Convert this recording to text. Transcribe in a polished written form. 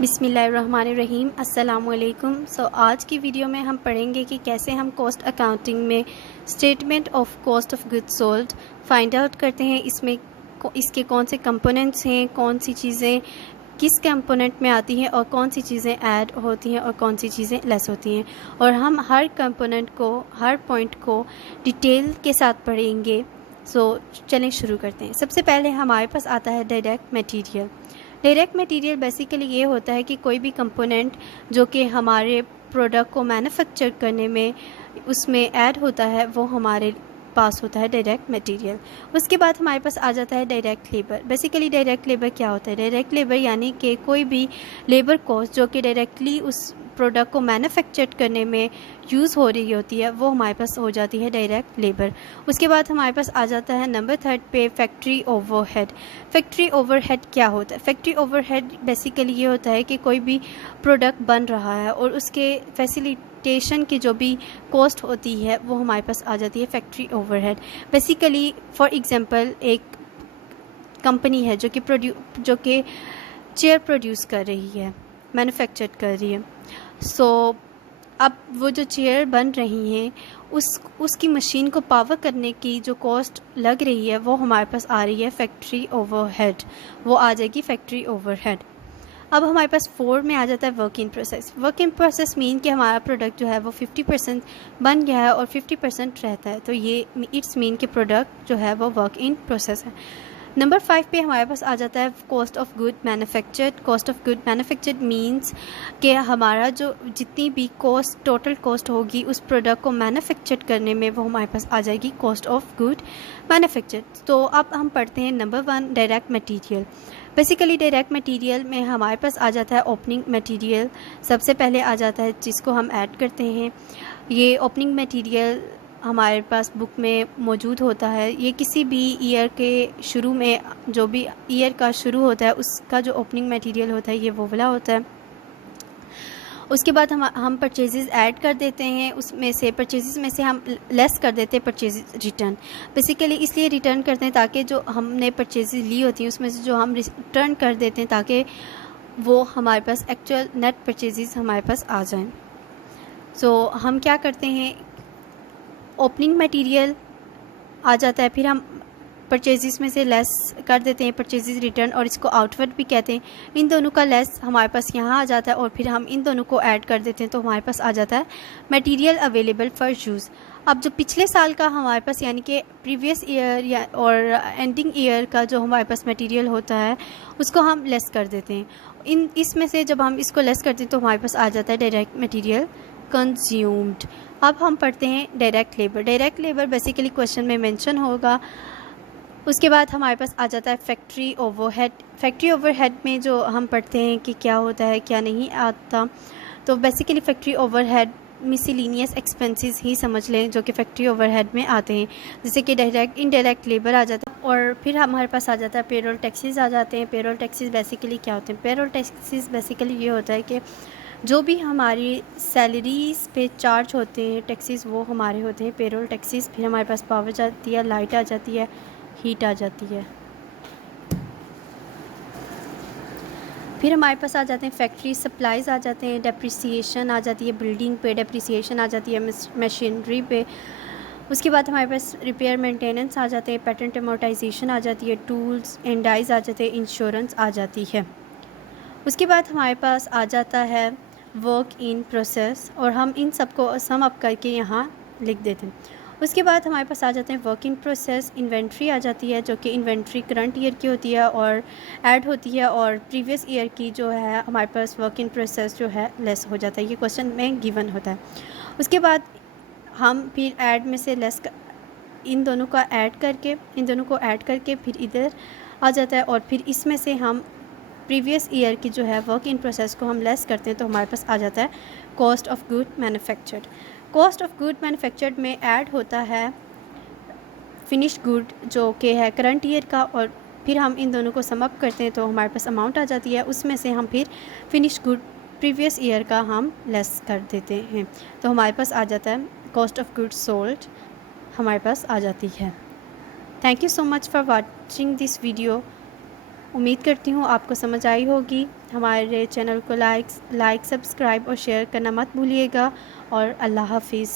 बिस्मिल्लाहिर्रहमानिर्रहीम अस्सलामुअलैकुम। आज की वीडियो में हम पढ़ेंगे कि कैसे हम कॉस्ट अकाउंटिंग में statement of cost of goods sold find out करते हैं। इसके कौन से कंपोनेंट्स हैं, कौन सी चीज़ें किस कंपोनेंट में आती हैं और कौन सी चीज़ें ऐड होती हैं और कौन सी चीज़ें लेस होती हैं, और हम हर कंपोनेंट को, हर पॉइंट को डिटेल के साथ पढ़ेंगे। चलें शुरू करते हैं। सबसे पहले हमारे पास आता है direct material. Direct material basically ये होता है कि कोई भी कंपोनेंट जो कि हमारे प्रोडक्ट को मैन्युफैक्चर करने में उसमें ऐड होता है वो हमारे पास होता है डायरेक्ट मटेरियल। उसके बाद हमारे पास आ जाता है direct labour. Basically direct labour क्या होता है? डायरेक्ट लेबर यानी कि कोई भी लेबर कॉस्ट जो कि डायरेक्टली उस प्रोडक्ट को मैन्युफैक्चर करने में यूज़ हो रही होती है वो हमारे पास हो जाती है डायरेक्ट लेबर। उसके बाद हमारे पास आ जाता है नंबर 3 पे फैक्ट्री ओवरहेड। फैक्ट्री ओवरहेड क्या होता है? फैक्ट्री ओवरहेड बेसिकली ये होता है कि कोई भी प्रोडक्ट बन रहा है और उसके फैसिलिटेशन की जो भी कॉस्ट होती है वो हमारे पास आ जाती है factory overhead. Basically for example एक कंपनी है जो कि चेयर प्रोड्यूस कर रही है, मैन्युफैक्चर कर रही है। अब वो जो चेयर बन रही हैं उसकी मशीन को पावर करने की जो कॉस्ट लग रही है वो हमारे पास आ रही है फैक्ट्री ओवरहेड, वो आ जाएगी फैक्ट्री ओवरहेड। अब हमारे पास 4 में आ जाता है work in process. Work in process mean कि हमारा प्रोडक्ट जो है वो 50% बन गया है और 50% रहता है, तो ये इट्स मीन कि प्रोडक्ट जो है वो वर्क इन प्रोसेस है। नंबर 5 पे हमारे पास आ जाता है cost of good manufactured. Cost of good manufactured means कि हमारा जो जितनी भी कॉस्ट, टोटल कॉस्ट होगी उस प्रोडक्ट को मैन्युफैक्चर करने में वो हमारे पास आ जाएगी कॉस्ट ऑफ गुड मैन्युफैक्चर्ड। तो अब हम पढ़ते हैं number 1 direct material. Basically direct material में हमारे पास आ जाता है ओपनिंग मटेरियल। सबसे पहले आ जाता है जिसको हम ऐड करते हैं। ये ओपनिंग मटेरियल हमारे पास बुक में मौजूद होता है। ये किसी भी ईयर के शुरू में, जो भी ईयर का शुरू होता है उसका जो ओपनिंग मटेरियल होता है ये वो वाला होता है। उसके बाद हम परचेजेस ऐड कर देते हैं, उसमें से परचेजेस में से हम लेस कर देते हैं परचेजेस रिटर्न। बेसिकली इसलिए रिटर्न करते हैं ताकि जो हमने परचेजेस ली होती हैं उसमें से जो हम रिटर्न कर देते हैं ताकि वो हमारे पास एक्चुअल नेट परचेजेस हमारे पास आ जाएं। हम क्या करते हैं, ओपनिंग मटेरियल आ जाता है, फिर हम परचेजेस में से लेस कर देते हैं परचेजेस रिटर्न, और इसको आउटवर्ड भी कहते हैं। इन दोनों का लेस हमारे पास यहाँ आ जाता है और फिर हम इन दोनों को ऐड कर देते हैं तो हमारे पास आ जाता है मटेरियल अवेलेबल फॉर यूज़। अब जो पिछले साल का हमारे पास यानी कि प्रीवियस ईयर या और एंडिंग ईयर का जो हमारे पास मटेरियल होता है उसको हम लेस कर देते हैं। इसमें से जब हम इसको लेस करते हैं तो हमारे पास आ जाता है डायरेक्ट मटेरियल कंज्यूम्ड। अब हम पढ़ते हैं direct labour. Direct labour basically question में मेंशन होगा। उसके बाद हमारे पास आ जाता है फैक्ट्री ओवरहेड। फैक्ट्री ओवरहेड में जो हम पढ़ते हैं कि क्या होता है क्या नहीं आता, तो basically factory overhead miscellaneous expenses ही समझ लें जो कि फैक्ट्री ओवरहेड में आते हैं, जैसे कि डायरेक्ट इनडायरेक्ट लेबर आ जाता है। और फिर हमारे पास आ जाता है पेरोल टैक्सेस आ जाते हैं। पेरोल टैक्सेस बेसिकली क्या होते हैं? पेरोल टैक्सेस बेसिकली ये होता है कि जो भी हमारी सैलरीज पे चार्ज होते हैं टैक्सेस वो हमारे होते हैं पेरोल टैक्सेस। फिर हमारे पास पावर जाती है, लाइट आ जाती है, हीट आ जाती है। फिर हमारे पास आ जाते हैं फैक्ट्री सप्लाईज़ आ जाते हैं, डेप्रिसिएशन आ जाती है, बिल्डिंग पे डेप्रिसिएशन आ जाती है, मशीनरी पे। उसके बाद हमारे पास रिपेयर मेंटेनेंस आ जाते हैं, पेटेंट अमोर्टाइजेशन आ जाती है, टूल्स एंड डाइज आ जाते हैं, इंश्योरेंस आ जाती है। उसके बाद हमारे पास आ जाता है वर्क इन प्रोसेस, और हम इन सबको सम अप करके यहाँ लिख देते हैं। उसके बाद हमारे पास आ जाते हैं वर्क इन प्रोसेस। इन्वेंट्री आ जाती है जो कि इन्वेंट्री करंट ईयर की होती है और ऐड होती है, और प्रीवियस ईयर की जो है हमारे पास वर्क इन प्रोसेस जो है लेस हो जाता है। ये क्वेश्चन में गिवन होता है। उसके बाद हम फिर ऐड में से लेस इन दोनों को ऐड करके फिर इधर आ जाता है, और फिर इसमें से हम प्रीवियस ईयर की जो है वर्क इन प्रोसेस को हम लेस करते हैं तो हमारे पास आ जाता है cost of good manufactured. Cost of good manufactured में ऐड होता है फिनिश गुड जो कि है करंट ईयर का, और फिर हम इन दोनों को सम अप करते हैं तो हमारे पास अमाउंट आ जाती है। उसमें से हम फिर फिनिश गुड प्रीवियस ईयर का हम लेस कर देते हैं तो हमारे पास आ जाता है कॉस्ट ऑफ गुड सोल्ड हमारे पास आ जाती है। Thank you so much for watching this video. उम्मीद करती हूँ आपको समझ आई होगी। हमारे चैनल को लाइक सब्सक्राइब और शेयर करना मत भूलिएगा और अल्लाह हाफ़िज़।